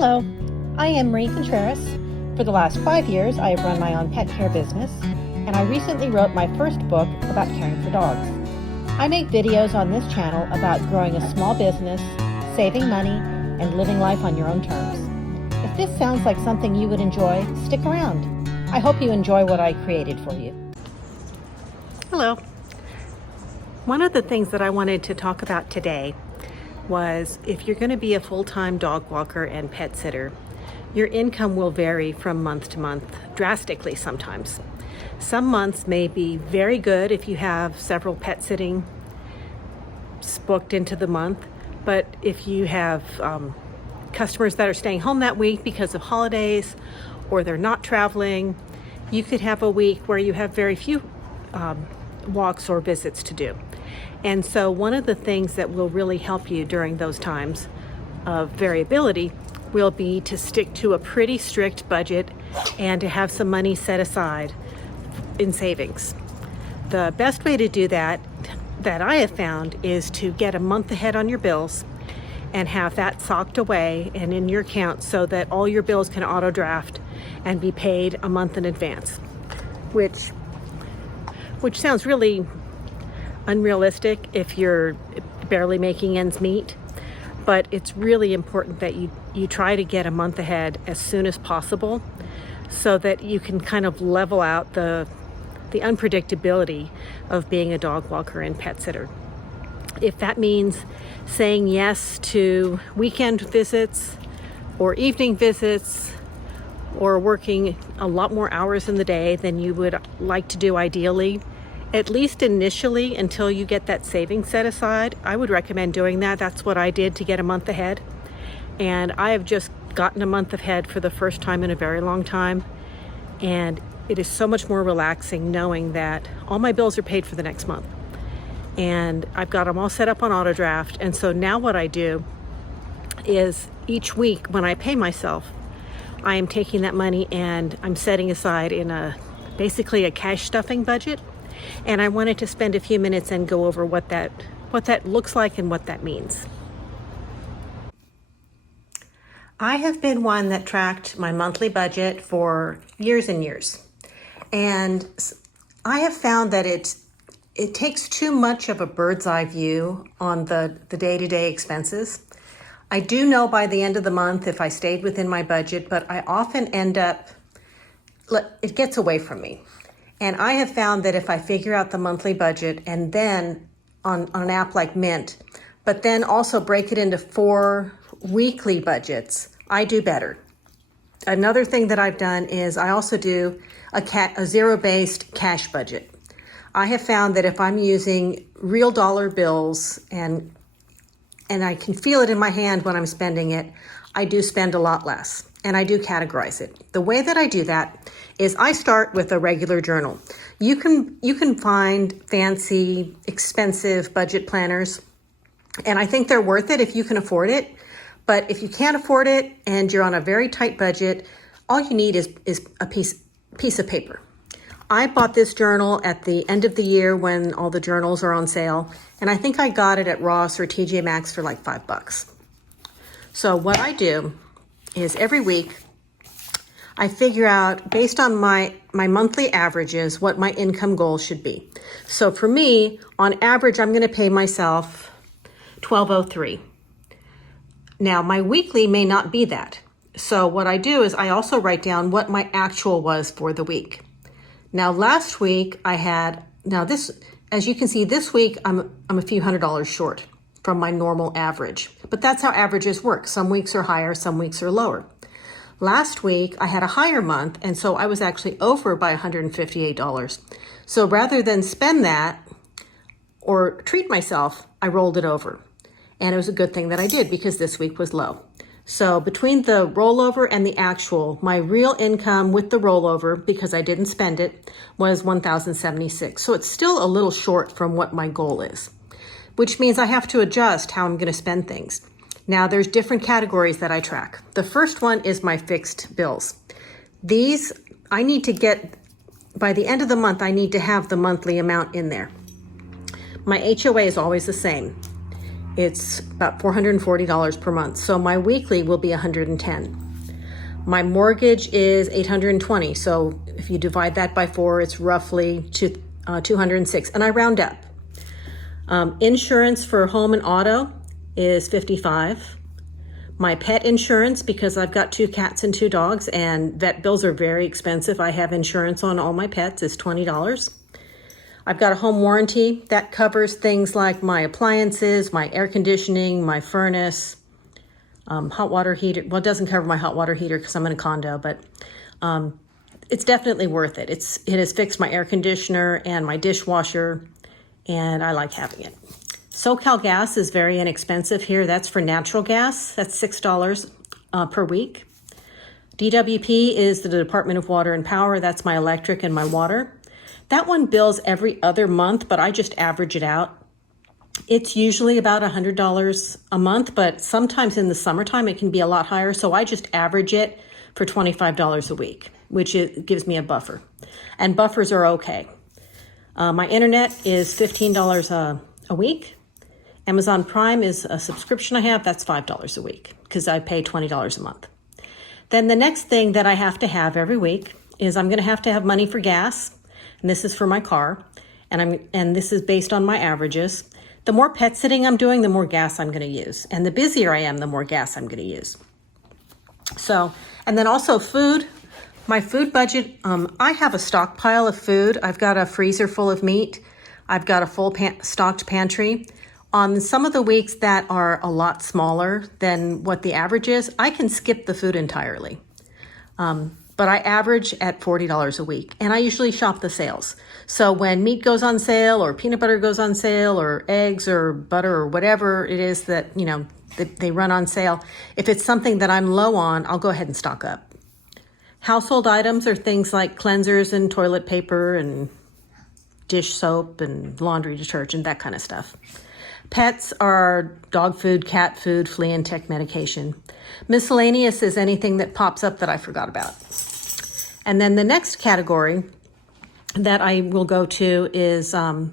Hello, I am Marie Contreras. For the last 5 years, I have run my own pet care business, and I recently wrote my first book about caring for dogs. I make videos on this channel about growing a small business, saving money, and living life on your own terms. If this sounds like something you would enjoy, stick around. I hope you enjoy what I created for you. Hello. One of the things that I wanted to talk about today was if you're going to be a full-time dog walker and pet sitter, your income will vary from month to month drastically sometimes. Some months may be very good if you have several pet sitting booked into the month, but if you have customers that are staying home that week because of holidays or they're not traveling, you could have a week where you have very few walks or visits to do. And so one of the things that will really help you during those times of variability will be to stick to a pretty strict budget and to have some money set aside in savings. The best way to do that I have found is to get a month ahead on your bills and have that socked away and in your account so that all your bills can auto draft and be paid a month in advance, which sounds really unrealistic if you're barely making ends meet, but it's really important that you try to get a month ahead as soon as possible so that you can kind of level out the unpredictability of being a dog walker and pet sitter. If that means saying yes to weekend visits or evening visits or working a lot more hours in the day than you would like to do ideally, at least initially until you get that savings set aside, I would recommend doing that. That's what I did to get a month ahead. And I have just gotten a month ahead for the first time in a very long time. And it is so much more relaxing knowing that all my bills are paid for the next month. And I've got them all set up on auto draft. And so now what I do is each week when I pay myself, I am taking that money and I'm setting aside in basically a cash stuffing budget. And I wanted to spend a few minutes and go over what that looks like and what that means. I have been one that tracked my monthly budget for years and years. And I have found that it takes too much of a bird's eye view on the day-to-day expenses. I do know by the end of the month if I stayed within my budget, but I often end up, it gets away from me. And I have found that if I figure out the monthly budget and then on an app like Mint, but then also break it into 4 weekly budgets, I do better. Another thing that I've done is I also do a zero-based cash budget. I have found that if I'm using real dollar bills and I can feel it in my hand when I'm spending it, I do spend a lot less. And I do categorize it. The way that I do that is I start with a regular journal. You can find fancy, expensive budget planners, and I think they're worth it if you can afford it. But if you can't afford it and you're on a very tight budget, all you need is a piece of paper. I bought this journal at the end of the year when all the journals are on sale, and I think I got it at Ross or TJ Maxx for like $5. So what I do is every week I figure out based on my monthly averages what my income goal should be. So for me, on average, I'm going to pay myself $12.03. Now my weekly may not be that. So what I do is I also write down what my actual was for the week. Now last week as you can see, this week I'm a few $100s short from my normal average. But that's how averages work. Some weeks are higher, some weeks are lower. Last week, I had a higher month, and so I was actually over by $158. So rather than spend that or treat myself, I rolled it over. And it was a good thing that I did because this week was low. So between the rollover and the actual, my real income with the rollover, because I didn't spend it, was $1,076. So it's still a little short from what my goal is, which means I have to adjust how I'm going to spend things. Now, there's different categories that I track. The first one is my fixed bills. These, I need to get, by the end of the month, I need to have the monthly amount in there. My HOA is always the same. it's about $440 per month. So my weekly will be $110. My mortgage is $820. So if you divide that by 4, it's roughly $206, and I round up. Insurance for home and auto is $55. My pet insurance, because I've got 2 cats and 2 dogs, and vet bills are very expensive. I have insurance on all my pets, is $20. I've got a home warranty that covers things like my appliances, my air conditioning, my furnace, hot water heater. Well, it doesn't cover my hot water heater because I'm in a condo, but it's definitely worth it. It has fixed my air conditioner and my dishwasher, and I like having it. SoCal Gas is very inexpensive here. That's for natural gas. That's $6 per week. DWP is the Department of Water and Power. That's my electric and my water. That one bills every other month, but I just average it out. It's usually about $100 a month, but sometimes in the summertime it can be a lot higher. So I just average it for $25 a week, which gives me a buffer. And buffers are okay. My internet is $15 a week. Amazon Prime is a subscription I have. That's $5 a week because I pay $20 a month. Then the next thing that I have to have every week is I'm going to have money for gas. And this is for my car. And this is based on my averages. The more pet sitting I'm doing, the more gas I'm going to use. And the busier I am, the more gas I'm going to use. So, and then also food. My food budget, I have a stockpile of food. I've got a freezer full of meat. I've got a full stocked pantry. On some of the weeks that are a lot smaller than what the average is, I can skip the food entirely. But I average at $40 a week, and I usually shop the sales. So when meat goes on sale or peanut butter goes on sale or eggs or butter or whatever it is that, that they run on sale, if it's something that I'm low on, I'll go ahead and stock up. Household items are things like cleansers and toilet paper and dish soap and laundry detergent, that kind of stuff. Pets are dog food, cat food, flea and tick medication. Miscellaneous is anything that pops up that I forgot about. And then the next category that I will go to is, I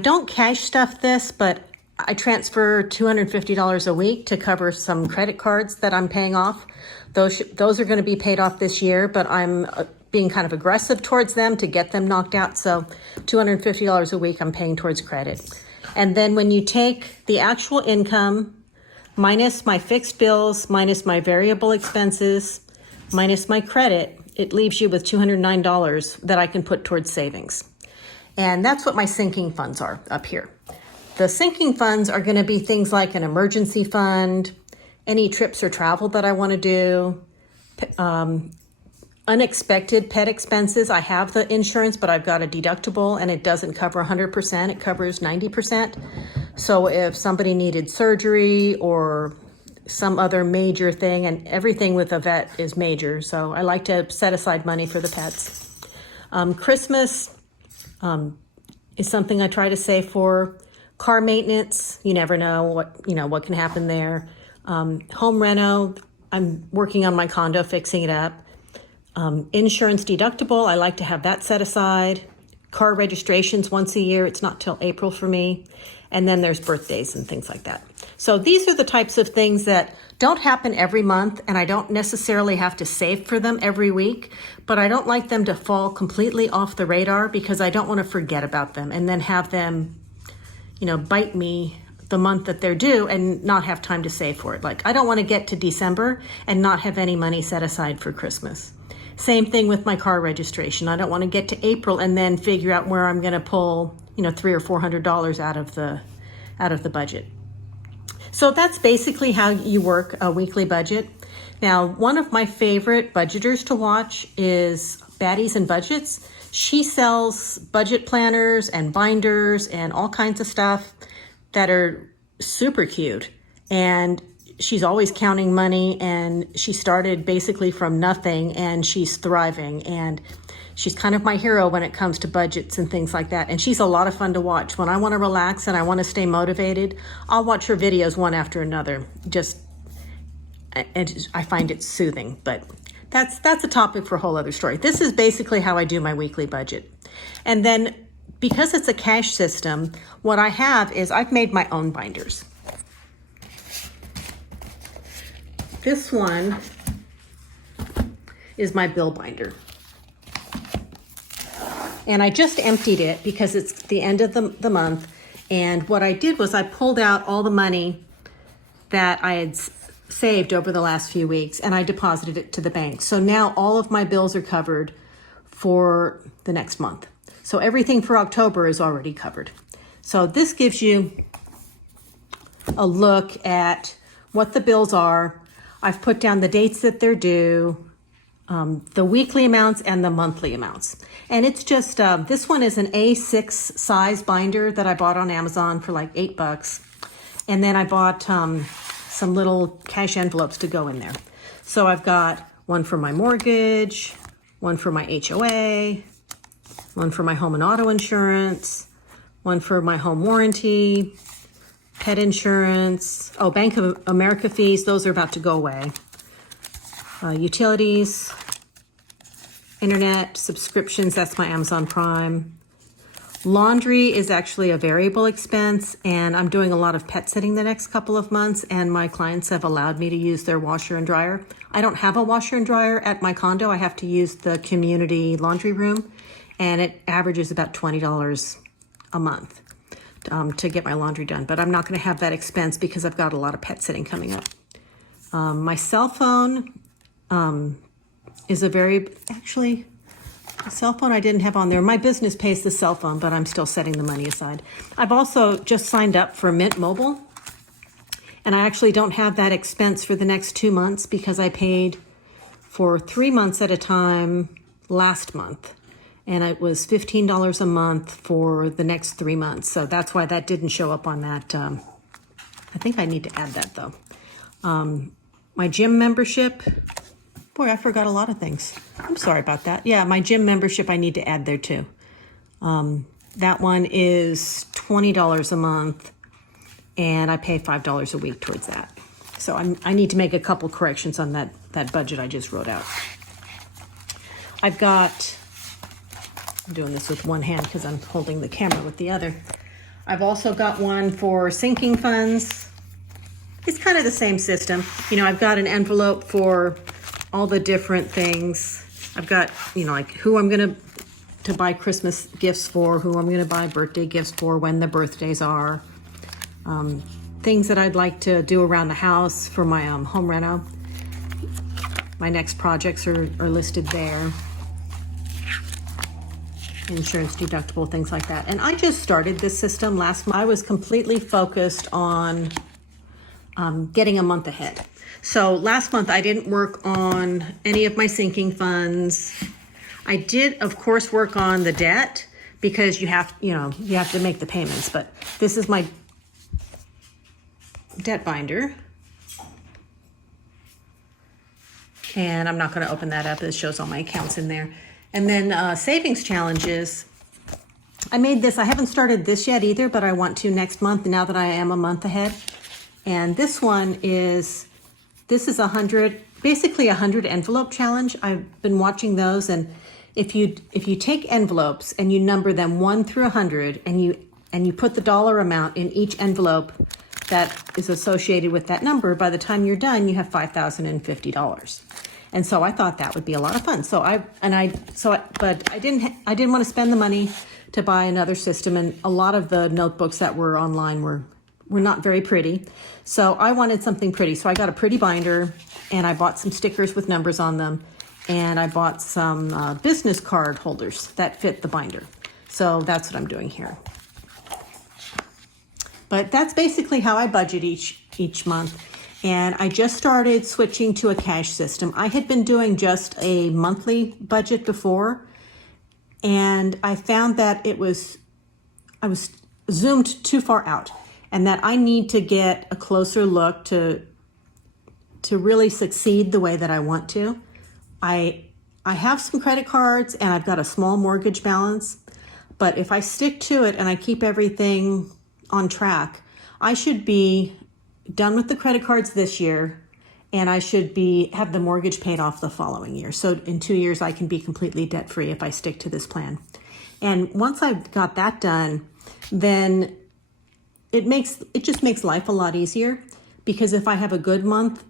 don't cash stuff this, but I transfer $250 a week to cover some credit cards that I'm paying off. Those are going to be paid off this year, but I'm being kind of aggressive towards them to get them knocked out. So $250 a week I'm paying towards credit. And then when you take the actual income minus my fixed bills, minus my variable expenses, minus my credit, it leaves you with $209 that I can put towards savings. And that's what my sinking funds are up here. The sinking funds are going to be things like an emergency fund, any trips or travel that I want to do, unexpected pet expenses. I have the insurance, but I've got a deductible and it doesn't cover 100%. It covers 90%. So if somebody needed surgery or some other major thing, and everything with a vet is major, so I like to set aside money for the pets. Christmas is something I try to save for. Car maintenance, you never know what can happen there. Home reno, I'm working on my condo, fixing it up. Insurance deductible, I like to have that set aside. Car registrations once a year, it's not till April for me. And then there's birthdays and things like that. So these are the types of things that don't happen every month, and I don't necessarily have to save for them every week, but I don't like them to fall completely off the radar because I don't want to forget about them and then have them, bite me the month that they're due and not have time to save for it. Like, I don't want to get to December and not have any money set aside for Christmas. Same thing with my car registration. I don't want to get to April and then figure out where I'm going to pull, $300 or $400 out of the budget. So that's basically how you work a weekly budget. Now, one of my favorite budgeters to watch is Baddies and Budgets. She sells budget planners and binders and all kinds of stuff that are super cute. And she's always counting money, and she started basically from nothing, and she's thriving, and she's kind of my hero when it comes to budgets and things like that. And she's a lot of fun to watch. When I want to relax and I want to stay motivated, I'll watch her videos one after another. And I find it soothing, but that's a topic for a whole other story. This is basically how I do my weekly budget. And then because it's a cash system, what I have is I've made my own binders. This one is my bill binder. And I just emptied it because it's the end of the month. And what I did was I pulled out all the money that I had saved over the last few weeks and I deposited it to the bank. So now all of my bills are covered for the next month. So everything for October is already covered. So this gives you a look at what the bills are. I've put down the dates that they're due, the weekly amounts and the monthly amounts. And it's just, this one is an A6 size binder that I bought on Amazon for like $8. And then I bought some little cash envelopes to go in there. So I've got one for my mortgage, one for my HOA, one for my home and auto insurance, one for my home warranty, pet insurance, Bank of America fees, those are about to go away. Utilities, internet, subscriptions, that's my Amazon Prime. Laundry is actually a variable expense, and I'm doing a lot of pet sitting the next couple of months, and my clients have allowed me to use their washer and dryer. I don't have a washer and dryer at my condo. I have to use the community laundry room, and it averages about $20 a month to get my laundry done. But I'm not going to have that expense because I've got a lot of pet sitting coming up. My cell phone is a cell phone I didn't have on there. My business pays the cell phone, but I'm still setting the money aside. I've also just signed up for Mint Mobile, and I actually don't have that expense for the next 2 months because I paid for 3 months at a time last month, and it was $15 a month for the next 3 months. So that's why that didn't show up on that. I think I need to add that though. My gym membership. Boy, I forgot a lot of things. I'm sorry about that. Yeah, my gym membership I need to add there too. That one is $20 a month, and I pay $5 a week towards that. So I need to make a couple corrections on that budget I just wrote out. I'm doing this with one hand because I'm holding the camera with the other. I've also got one for sinking funds. It's kind of the same system. I've got an envelope for all the different things. I've got, like who I'm going to buy Christmas gifts for, who I'm going to buy birthday gifts for, when the birthdays are, things that I'd like to do around the house for my home reno. My next projects are listed there. Insurance deductible, things like that. And I just started this system last month. I was completely focused on getting a month ahead. So last month I didn't work on any of my sinking funds. I did, of course, work on the debt because you have to make the payments. But this is my debt binder. And I'm not going to open that up. It shows all my accounts in there. And then savings challenges. I made this. I haven't started this yet either, but I want to next month now that I am a month ahead. And this one is... This is 100, basically 100 envelope challenge. I've been watching those, and if you take envelopes and you number them 1 through 100, and you put the dollar amount in each envelope that is associated with that number, by the time you're done, you have $5,050. And so I thought that would be a lot of fun. But I didn't want to spend the money to buy another system, and a lot of the notebooks that were online were not very pretty. So I wanted something pretty. So I got a pretty binder, and I bought some stickers with numbers on them, and I bought some business card holders that fit the binder. So that's what I'm doing here. But that's basically how I budget each month. And I just started switching to a cash system. I had been doing just a monthly budget before, and I found that I was zoomed too far out, and that I need to get a closer look to really succeed the way that I want to. I have some credit cards, and I've got a small mortgage balance, but if I stick to it and I keep everything on track, I should be done with the credit cards this year, and I should have the mortgage paid off the following year. So in 2 years, I can be completely debt-free if I stick to this plan. And once I've got that done, then it just makes life a lot easier, because if I have a good month,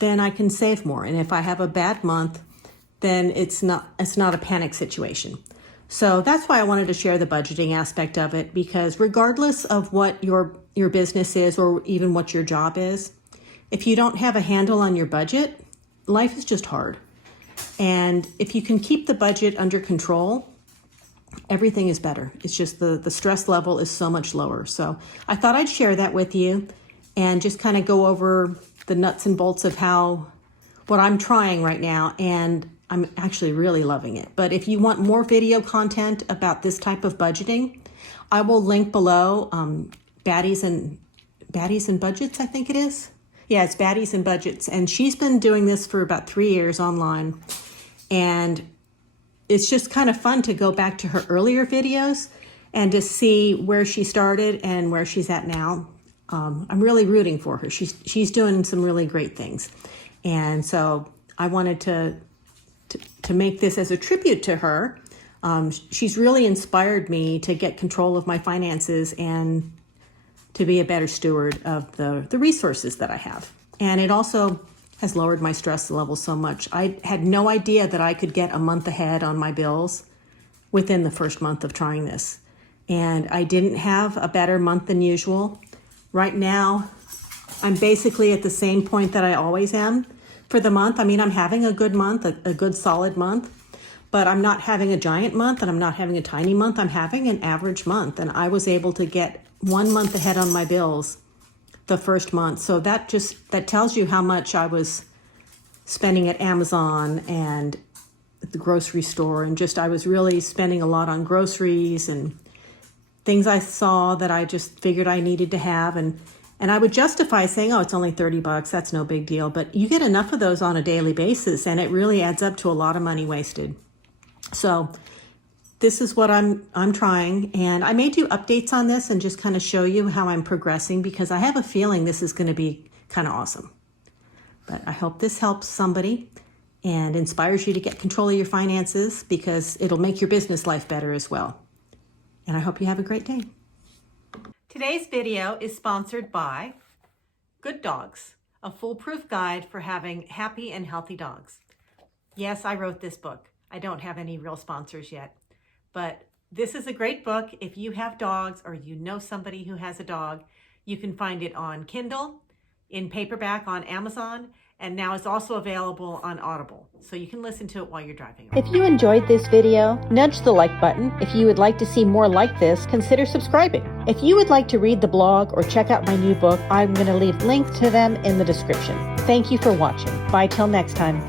then I can save more. And if I have a bad month, then it's not a panic situation. So that's why I wanted to share the budgeting aspect of it, because regardless of what your business is or even what your job is, if you don't have a handle on your budget, life is just hard. And if you can keep the budget under control, everything is better. It's just the stress level is so much lower. So I thought I'd share that with you and just kind of go over the nuts and bolts of what I'm trying right now. And I'm actually really loving it. But if you want more video content about this type of budgeting, I will link below Baddies and Budgets, I think it is. Yeah, it's Baddies and Budgets. And she's been doing this for about 3 years online. And it's just kind of fun to go back to her earlier videos and to see where she started and where she's at now. I'm really rooting for her. She's doing some really great things. And so I wanted to make this as a tribute to her. She's really inspired me to get control of my finances and to be a better steward of the resources that I have. And it also has lowered my stress level so much. I had no idea that I could get a month ahead on my bills within the first month of trying this. And I didn't have a better month than usual. Right now, I'm basically at the same point that I always am for the month. I mean, I'm having a good month, a good solid month, but I'm not having a giant month and I'm not having a tiny month. I'm having an average month, and I was able to get 1 month ahead on my bills the first month. So that tells you how much I was spending at Amazon and at the grocery store, and I was really spending a lot on groceries and things I saw that I just figured I needed to have. And I would justify saying, oh, it's only $30, that's no big deal. But you get enough of those on a daily basis, and it really adds up to a lot of money wasted. So this is what I'm trying. And I may do updates on this and just kind of show you how I'm progressing, because I have a feeling this is going to be kind of awesome. But I hope this helps somebody and inspires you to get control of your finances, because it'll make your business life better as well. And I hope you have a great day. Today's video is sponsored by Good Dogs, a foolproof guide for having happy and healthy dogs. Yes, I wrote this book. I don't have any real sponsors yet, but this is a great book. If you have dogs or you know somebody who has a dog, you can find it on Kindle, in paperback on Amazon, and now it's also available on Audible, so you can listen to it while you're driving. If you enjoyed this video, nudge the like button. If you would like to see more like this, consider subscribing. If you would like to read the blog or check out my new book, I'm going to leave links to them in the description. Thank you for watching. Bye till next time.